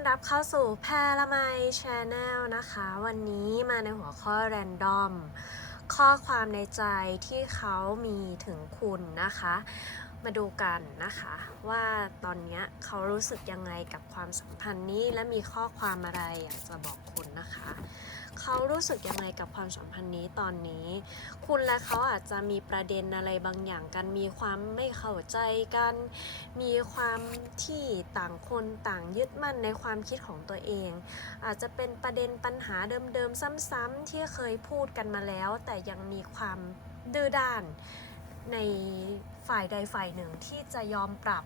อนรับเข้าสู่แพรละไมชแนลนะคะ วันนี้มาในหัวข้อแรนดอม ข้อความในใจที่เขามีถึงคุณนะคะ มาดูกันนะคะ ว่าตอนนี้เขารู้สึกยังไงกับความสัมพันธ์นี้และมีข้อความอะไรอยากจะบอกคุณนะคะ เขารู้สึกยังไงกับความสัมพันธ์นี้ตอนนี้ คุณและเขาอาจจะมีประเด็นอะไรบางอย่างกัน มีความไม่เข้าใจกัน มีความที่ต่างคนต่างยึดมั่นในความคิดของตัวเอง อาจจะเป็นประเด็นปัญหาเดิมๆ ซ้ำๆที่เคยพูดกันมาแล้ว แต่ยังมีความดื้อด้านในฝ่ายใดฝ่ายหนึ่งที่จะยอมปรับ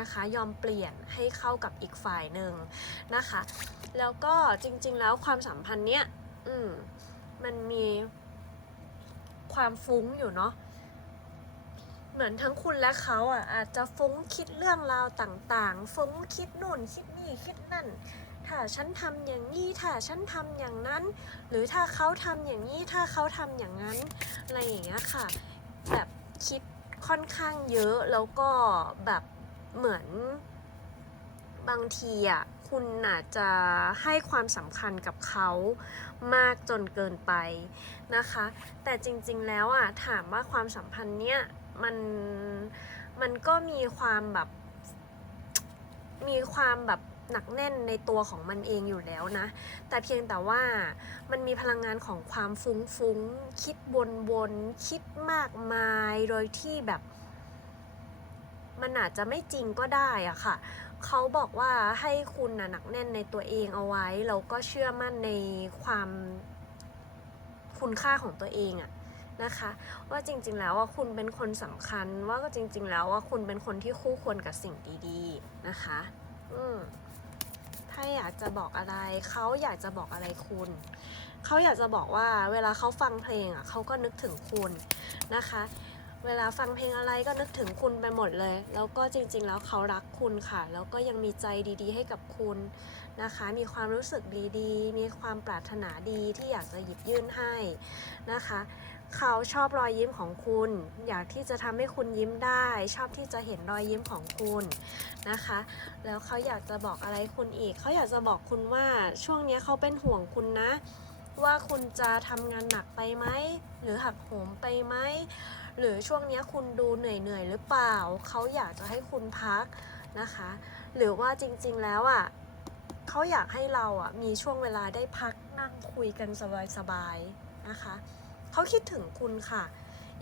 นะคะ ยอมเปลี่ยนให้เข้ากับอีกฝ่ายหนึ่งนะคะ แล้วก็จริง ๆ แล้วความสัมพันธ์เนี้ยอืมมันมีความฟุ้งอยู่เนาะเหมือนทั้งคุณและเขาอะอาจจะฟุ้งคิดเรื่องราวต่างๆ ฟุ้งคิดนู่นคิดนี่คิดนั่น ถ้าฉันทำอย่างนี้ถ้าฉันทำอย่างนั้น หรือถ้าเขาทำอย่างนี้ถ้าเขาทำอย่างนั้นอะไรอย่างเงี้ยค่ะ แบบคิดค่อนข้างเยอะแล้วก็แบบเหมือนบางทีอะ คุณอาจจะให้ความสำคัญกับเขามากจนเกินไปนะคะ แต่จริงๆแล้วอะถามว่าความสัมพันธ์เนี้ยมันมันก็มีความแบบมีความแบบหนักแน่นในตัวของมันเองอยู่แล้วนะ แต่เพียงแต่ว่ามันมีพลังงานของความฟุ้งฟุ้งๆ คิดวนๆ คิดมากมาย โดยที่แบบ มันอาจจะไม่จริงก็ได้อะค่ะ เขาบอกว่าให้คุณน่ะหนักแน่นในตัวเองเอาไว้ แล้วก็เชื่อมั่นในความคุณค่าของตัวเองอะนะคะ ว่าจริงๆแล้วว่าคุณเป็นคนสำคัญ ว่าก็จริง ๆ แล้วว่าคุณเป็นคนที่คู่ควรกับสิ่งดีๆนะคะ อืมถ้าอยากจะบอกอะไร เขาอยากจะบอกอะไรคุณ เขาอยากจะบอกว่าเวลาเขาฟังเพลงอะเขาก็นึกถึงคุณนะคะ เวลาฟังเพลงอะไรก็นึกถึงคุณไปหมดเลย แล้วก็จริงๆ แล้วเขารักคุณค่ะ แล้วก็ยังมีใจดีๆ ให้กับคุณนะคะ มีความรู้สึกดีๆ มีความปรารถนาดีที่อยากจะหยิบยื่นให้นะคะ เขาชอบรอยยิ้มของคุณ อยากที่จะทำให้คุณยิ้มได้ ชอบที่จะเห็นรอยยิ้มของคุณนะคะ แล้วเขาอยากจะบอกอะไรคุณอีก เขาอยากจะบอกคุณว่าช่วงนี้เขาเป็นห่วงคุณนะ ว่าคุณจะทำงานหนักไปไหม หรือหักโหมไปไหม หรือช่วงนี้คุณดูเหนื่อยเหนื่อยๆหรือเปล่า เขาอยากจะให้คุณพักนะคะ หรือว่าจริงๆแล้วอะเขาอยากให้เราอะมีช่วงเวลาได้พักนั่งคุยกันสบายๆนะคะเขาคิดถึงคุณค่ะ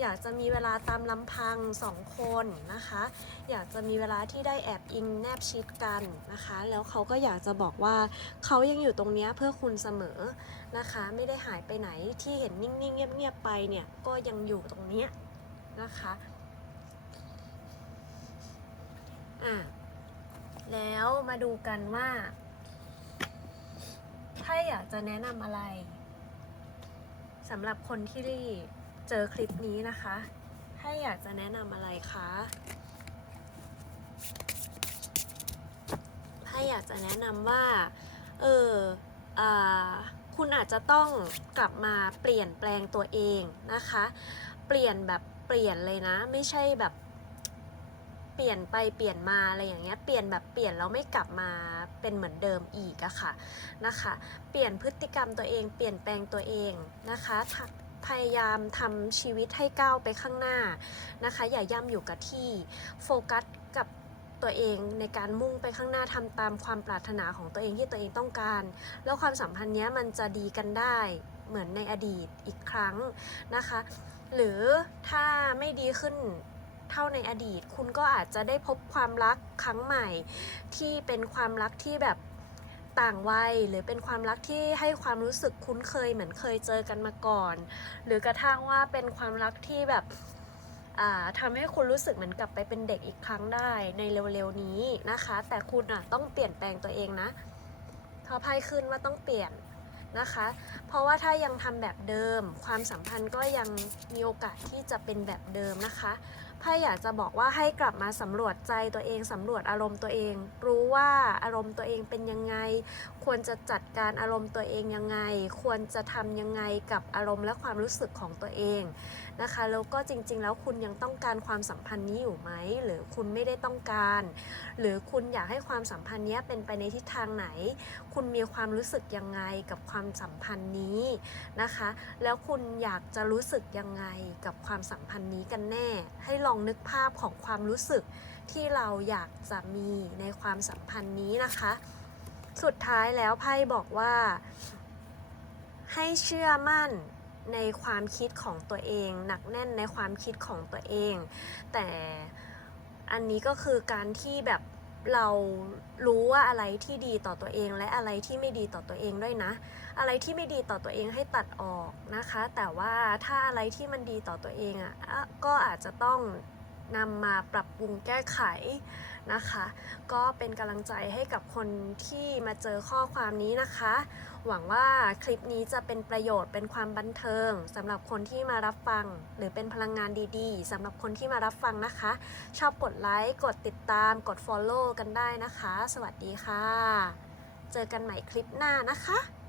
อยากจะมีเวลาตามลำพังสองคนนะคะ อยากจะมีเวลาที่ได้แอบอิงแนบชิดกันนะคะ แล้วเขาก็อยากจะบอกว่าเขายังอยู่ตรงนี้เพื่อคุณเสมอนะคะ ไม่ได้หายไปไหนที่เห็นนิ่งๆเงียบๆไปเนี่ยก็ยังอยู่ตรงนี้ นะคะ อะ แล้วมาดูกันว่า ถ้าอยากจะแนะนำอะไรสำหรับคนที่เจอคลิปนี้นะคะ ถ้าอยากจะแนะนำอะไรคะถ้าอยากจะแนะนำว่า เอออคุณอาจจะต้องกลับมาเปลี่ยนแปลงตัวเองนะคะ เปลี่ยนแบบ เปลี่ยนเลยนะ ไม่ใช่แบบเปลี่ยนไปเปลี่ยนมาอะไรอย่างเงี้ยเปลี่ยนแบบเปลี่ยนแล้วไม่กลับมาเป็นเหมือนเดิมอีกอะค่ะนะคะ เปลี่ยนพฤติกรรมตัวเองเปลี่ยนแปลงตัวเองนะคะพยายามทำชีวิตให้ก้าวไปข้างหน้านะคะ อย่าย่ำอยู่กับที่โฟกัสกับตัวเองในการมุ่งไปข้างหน้าทำตามความปรารถนาของตัวเองที่ตัวเองต้องการ แล้วความสัมพันธ์เนี้ยมันจะดีกันได้ เหมือนในอดีตอีกครั้งนะคะ หรือถ้าไม่ดีขึ้นเท่าในอดีต คุณก็อาจจะได้พบความรักครั้งใหม่ ที่เป็นความรักที่แบบต่างวัยหรือเป็นความรักที่ให้ความรู้สึกคุ้นเคยเหมือนเคยเจอกันมาก่อน หรือกระทั่งว่าเป็นความรักที่แบบอ่าทำให้คุณรู้สึกเหมือนกลับไปเป็นเด็กอีกครั้งได้ในเร็วๆนี้นะคะ แต่คุณอะต้องเปลี่ยนแปลงตัวเองนะพอไพ่ขึ้นว่าต้องเปลี่ยน นะคะ เพราะว่าถ้ายังทำแบบเดิม ความสัมพันธ์ก็ยังมีโอกาสที่จะเป็นแบบเดิมนะคะไพ่อยากจะบอกว่าให้กลับมาสำรวจใจตัวเองสำรวจอารมณ์ตัวเอง รู้ว่าอารมณ์ตัวเองเป็นยังไง ควรจะจัดการอารมณ์ตัวเองยังไง ควรจะทำยังไงกับอารมณ์และความรู้สึกของตัวเอง นะคะแล้วก็จริง ๆ แล้วคุณยังต้องการความสัมพันธ์นี้อยู่ไหมหรือคุณไม่ได้ต้องการ หรือคุณอยากให้ความสัมพันธ์นี้เป็นไปในทิศทางไหน คุณมีความรู้สึกยังไงกับความสัมพันธ์นี้นะคะ แล้วคุณอยากจะรู้สึกยังไงกับความสัมพันธ์นี้กันแน่ ให้ลองนึกภาพของความรู้สึกที่เราอยากจะมีในความสัมพันธ์นี้นะคะ สุดท้ายแล้วไพ่บอกว่า ให้เชื่อมั่น ในความคิดของตัวเอง หนักแน่นในความคิดของตัวเอง แต่อันนี้ก็คือการที่แบบเรารู้ว่าอะไรที่ดีต่อตัวเอง และอะไรที่ไม่ดีต่อตัวเองด้วยนะ อะไรที่ไม่ดีต่อตัวเองให้ตัดออกนะคะ แต่ว่าถ้าอะไรที่มันดีต่อตัวเองอะ่ะก็อาจจะต้อง นำมาปรับปรุงแก้ไขนะคะ ก็เป็นกำลังใจให้กับคนที่มาเจอข้อความนี้นะคะ หวังว่าคลิปนี้จะเป็นประโยชน์เป็นความบันเทิงสำหรับคนที่มารับฟัง หรือเป็นพลังงานดีๆสำหรับคนที่มารับฟังนะคะ ชอบกดไลค์กดติดตามกด Follow กันได้นะคะ สวัสดีค่ะ เจอกันใหม่คลิปหน้านะคะ